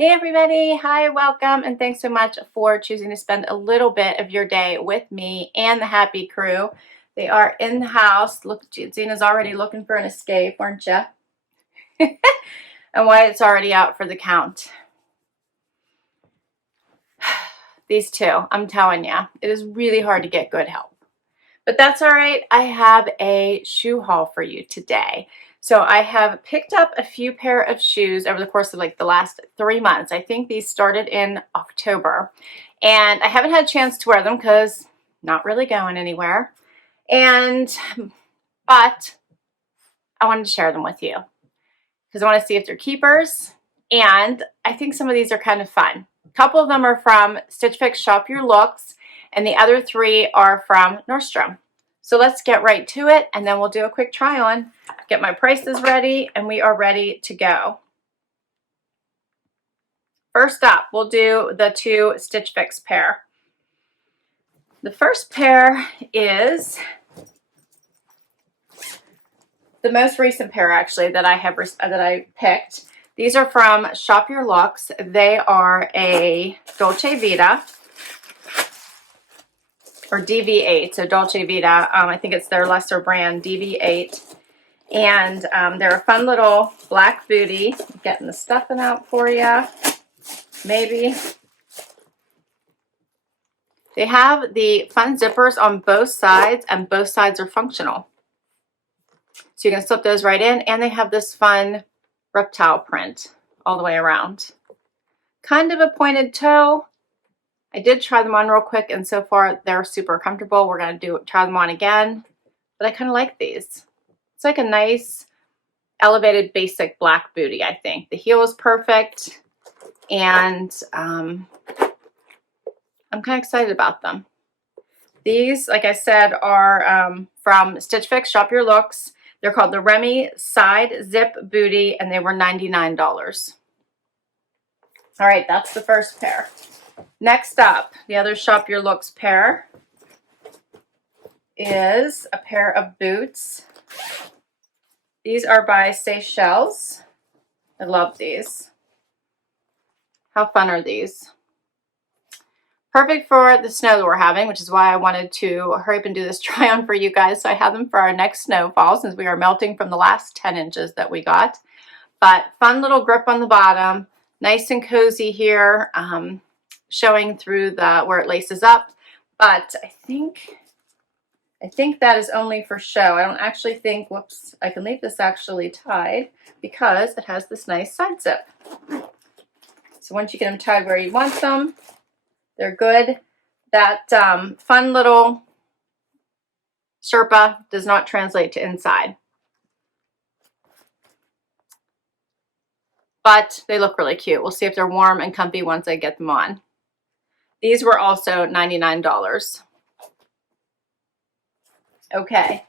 Hey everybody, hi, welcome, and thanks so much for choosing to spend a little bit of your day with me and the happy crew. They are in the house. Look, Zena's already looking for an escape, aren't you? And Wyatt's already out for the count. These two, I'm telling you, it is really hard to get good help. But that's all right. I have a shoe haul for you today. So I have picked up a few pair of shoes over the course of like the last 3 months. I think these started in October. And I haven't had a chance to wear them because not really going anywhere. But I wanted to share them with you because I want to see if they're keepers. And I think some of these are kind of fun. A couple of them are from Stitch Fix Shop Your Looks, and the other 3 are from Nordstrom. So let's get right to it, and then we'll do a quick try on, get my prices ready, and we are ready to go. First up, we'll do the 2 Stitch Fix pair. The first pair is the most recent pair actually that I picked. These are from Shop Your Looks. They are a Dolce Vita, or DV8, so Dolce Vita. I think it's their lesser brand, DV8. And they're a fun little black booty. Getting the stuffing out for you, maybe. They have the fun zippers on both sides, and both sides are functional. So you can slip those right in, and they have this fun reptile print all the way around. Kind of a pointed toe. I did try them on real quick, and so far they're super comfortable. We're going to try them on again, but I kind of like these. It's like a nice elevated basic black booty, I think. The heel is perfect, and I'm kind of excited about them. These, like I said, are from Stitch Fix Shop Your Looks. They're called the Remy Side Zip Booty, and they were $99. All right, that's the first pair. Next up, the other Shop Your Looks pair is a pair of boots. These are by Seychelles. I love these. How fun are these? Perfect for the snow that we're having, which is why I wanted to hurry up and do this try on for you guys. So I have them for our next snowfall since we are melting from the last 10 inches that we got. But fun little grip on the bottom, nice and cozy here, showing through where it laces up. But I think that is only for show. I don't actually think, whoops, I can leave this actually tied because it has this nice side zip. So once you get them tied where you want them, they're good. That fun little Sherpa does not translate to inside. But they look really cute. We'll see if they're warm and comfy once I get them on. These were also $99. Okay.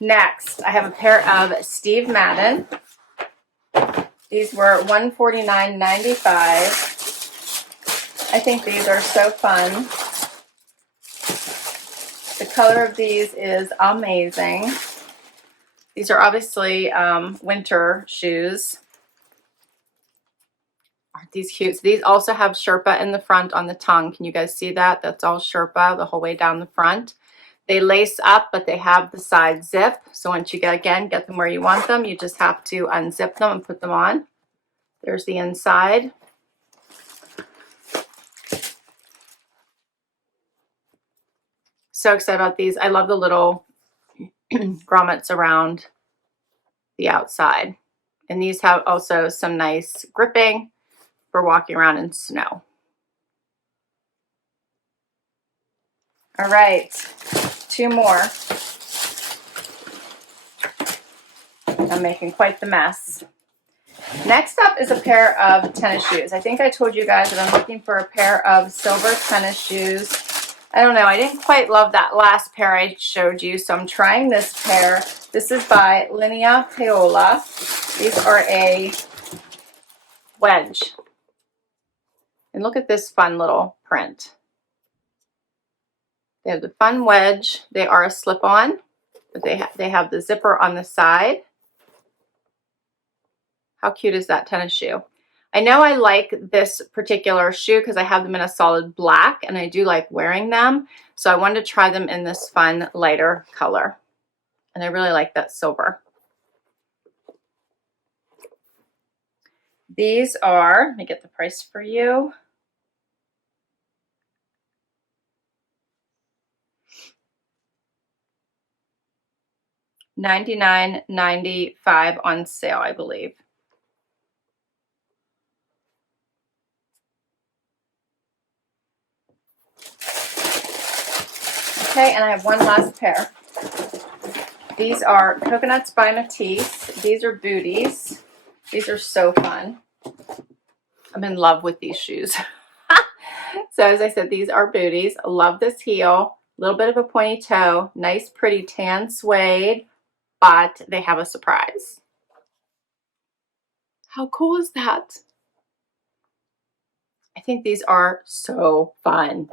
Next, I have a pair of Steve Madden. These were $149.95. I think these are so fun. The color of these is amazing. These are obviously winter shoes. Aren't these cute? So these also have Sherpa in the front on the tongue. Can you guys see that? That's all Sherpa the whole way down the front. They lace up, but they have the side zip. So once you get them where you want them, you just have to unzip them and put them on. There's the inside. So excited about these. I love the little grommets around the outside. And these have also some nice gripping for walking around in snow. All right, 2 more. I'm making quite the mess. Next up is a pair of tennis shoes. I think I told you guys that I'm looking for a pair of silver tennis shoes. I don't know, I didn't quite love that last pair I showed you, so I'm trying this pair. This is by Linea Paola. These are a wedge. And look at this fun little print. They have the fun wedge. They are a slip-on, but they have the zipper on the side. How cute is that tennis shoe? I know I like this particular shoe because I have them in a solid black and I do like wearing them. So I wanted to try them in this fun lighter color. And I really like that silver. These are, let me get the price for you. $99.95 on sale, I believe. Okay, and I have one last pair. These are Coconuts by Matisse. These are Booties. These are so fun. I'm in love with these shoes. So as I said, these are Booties. Love this heel. A little bit of a pointy toe. Nice, pretty tan suede, but they have a surprise. How cool is that? I think these are so fun.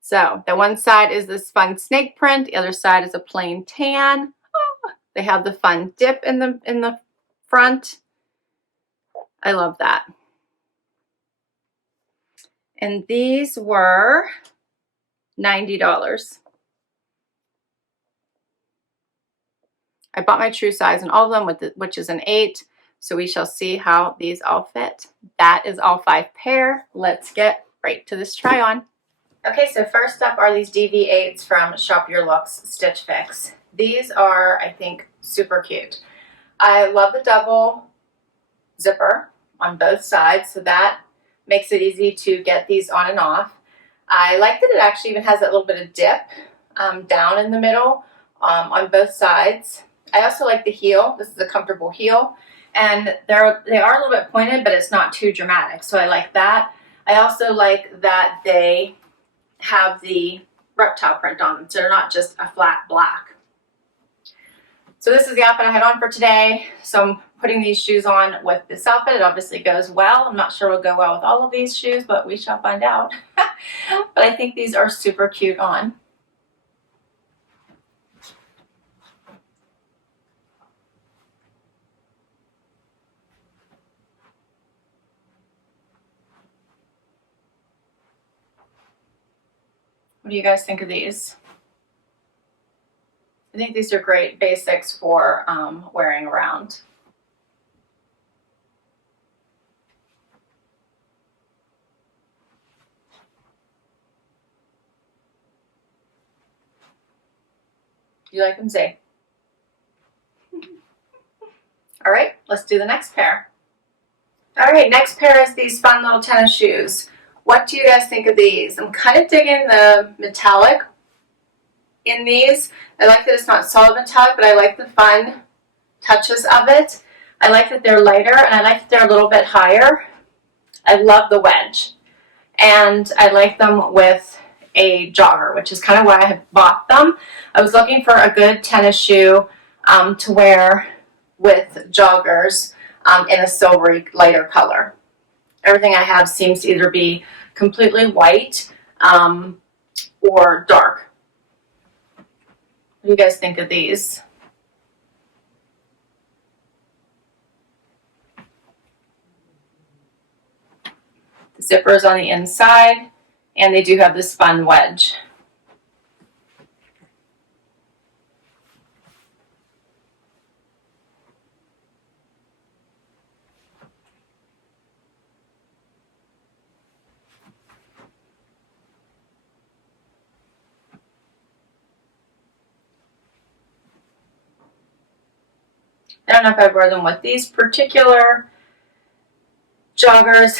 So the one side is this fun snake print. The other side is a plain tan. Oh, they have the fun dip in the front. I love that. And these were $90. I bought my true size in all of them, which is an 8. So we shall see how these all fit. That is all 5 pair. Let's get right to this try on. Okay, so first up are these DV8s from Shop Your Looks Stitch Fix. These are, I think, super cute. I love the double zipper on both sides, so that makes it easy to get these on and off. I like that it actually even has that little bit of dip down in the middle on both sides. I also like the heel. This is a comfortable heel, and they are a little bit pointed, but it's not too dramatic, so I like that. I also like that they have the reptile print on them, so they're not just a flat black. So this is the outfit I had on for today. So I'm putting these shoes on with this outfit. It obviously goes well. I'm not sure it'll go well with all of these shoes, but we shall find out. But I think these are super cute on. What do you guys think of these? I think these are great basics for wearing around. Do you like them, Zay? All right, let's do the next pair. All right, next pair is these fun little tennis shoes. What do you guys think of these? I'm kind of digging the metallic in these. I like that it's not solid metallic, but I like the fun touches of it. I like that they're lighter, and I like that they're a little bit higher. I love the wedge. And I like them with a jogger, which is kind of why I had bought them. I was looking for a good tennis shoe to wear with joggers in a silvery, lighter color. Everything I have seems to either be completely white or dark. What do you guys think of these? The zipper is on the inside, and they do have this fun wedge. I don't know if I'd wear them with these particular joggers.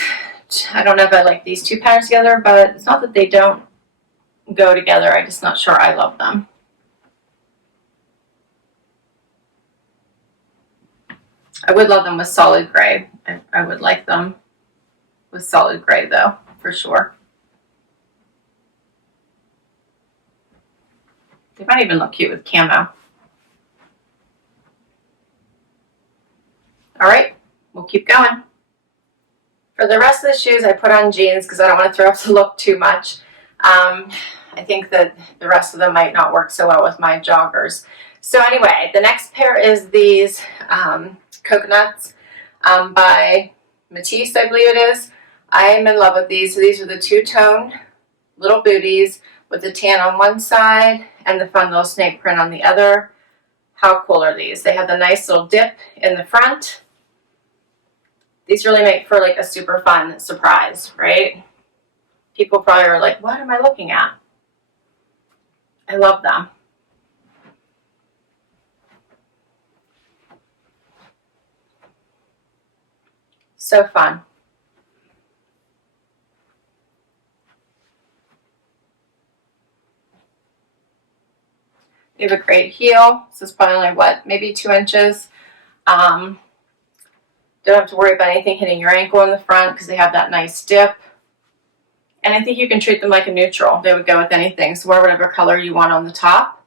I don't know if I like these two patterns together, but it's not that they don't go together. I'm just not sure I love them. I would love them with solid gray. I would like them with solid gray though, for sure. They might even look cute with camo. All right, we'll keep going. For the rest of the shoes, I put on jeans because I don't want to throw off the look too much. I think that the rest of them might not work so well with my joggers. So anyway, the next pair is these Coconuts by Matisse, I believe it is. I am in love with these. So these are the two-tone little booties with the tan on one side and the fun little snake print on the other. How cool are these? They have the nice little dip in the front. These really make for like a super fun surprise, right? People probably are like, what am I looking at? I love them. So fun. They have a great heel. This is probably only, what, maybe 2 inches. Don't have to worry about anything hitting your ankle in the front because they have that nice dip. And I think you can treat them like a neutral. They would go with anything. So wear whatever color you want on the top.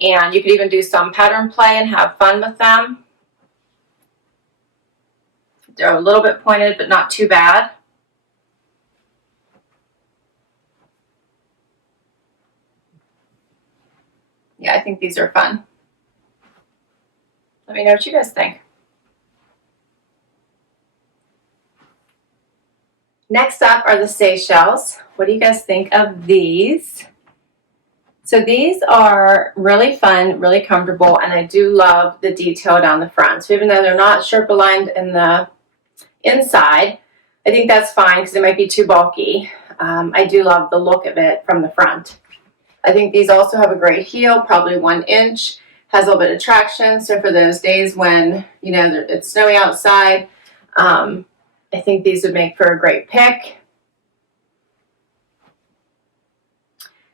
And you could even do some pattern play and have fun with them. They're a little bit pointed, but not too bad. Yeah, I think these are fun. Let me know what you guys think. Next up are the Seychelles. What do you guys think of these? So these are really fun, really comfortable, and I do love the detail down the front. So even though they're not Sherpa lined in the inside, I think that's fine because it might be too bulky. I do love the look of it from the front. I think these also have a great heel, probably 1 inch, has a little bit of traction. So for those days when, you know, it's snowy outside, I think these would make for a great pick.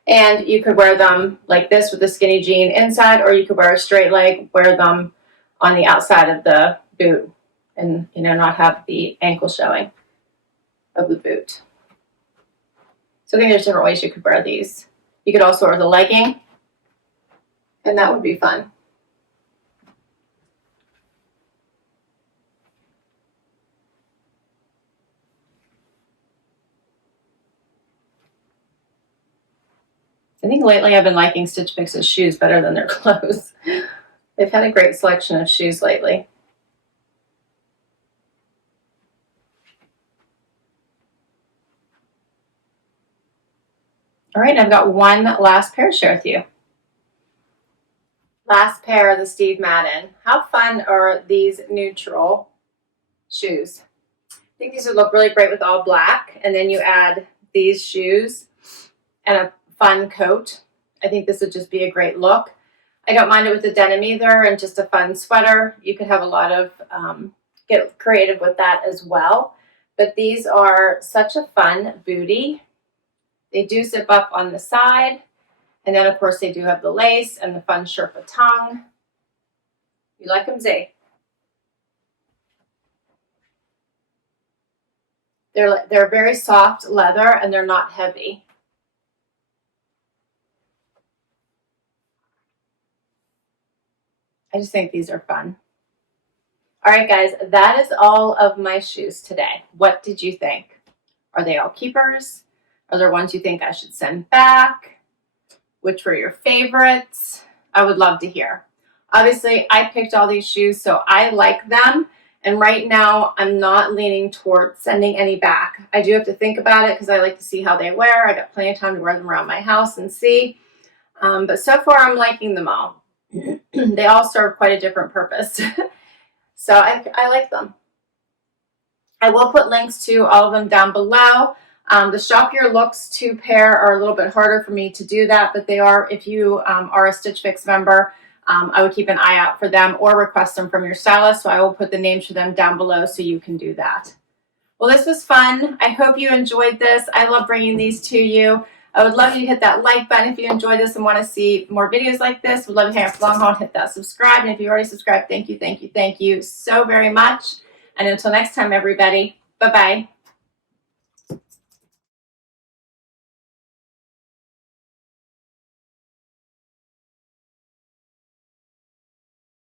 And you could wear them like this with a skinny jean inside, or you could wear a straight leg, wear them on the outside of the boot and, you know, not have the ankle showing of the boot. So I think there's different ways you could wear these. You could also wear the legging, and that would be fun. I think lately I've been liking Stitch Fix's shoes better than their clothes. They've had a great selection of shoes lately. All right, I've got one last pair to share with you. Last pair of the Steve Madden. How fun are these neutral shoes? I think these would look really great with all black, and then you add these shoes and a fun coat. I think this would just be a great look. I don't mind it with the denim either, and just a fun sweater. You could have a lot of, get creative with that as well. But these are such a fun booty. They do zip up on the side. And then, of course, they do have the lace and the fun Sherpa tongue. You like them, Zay? They're very soft leather, and they're not heavy. I just think these are fun. All right, guys, that is all of my shoes today. What did you think? Are they all keepers? Are there ones you think I should send back? Which were your favorites? I would love to hear. Obviously, I picked all these shoes, so I like them. And right now, I'm not leaning towards sending any back. I do have to think about it because I like to see how they wear. I got plenty of time to wear them around my house and see. But so far, I'm liking them all. They all serve quite a different purpose. So I like them. I will put links to all of them down below. The Shop Your Looks 2 pair are a little bit harder for me to do that, but they are, if you are a Stitch Fix member, I would keep an eye out for them or request them from your stylist. So I will put the names for them down below so you can do that. Well, this was fun. I hope you enjoyed this. I love bringing these to you. I would love you to hit that like button if you enjoyed this and want to see more videos like this. Would love you to hang up the long haul and hit that subscribe. And if you already subscribed, thank you so very much. And until next time, everybody, bye-bye.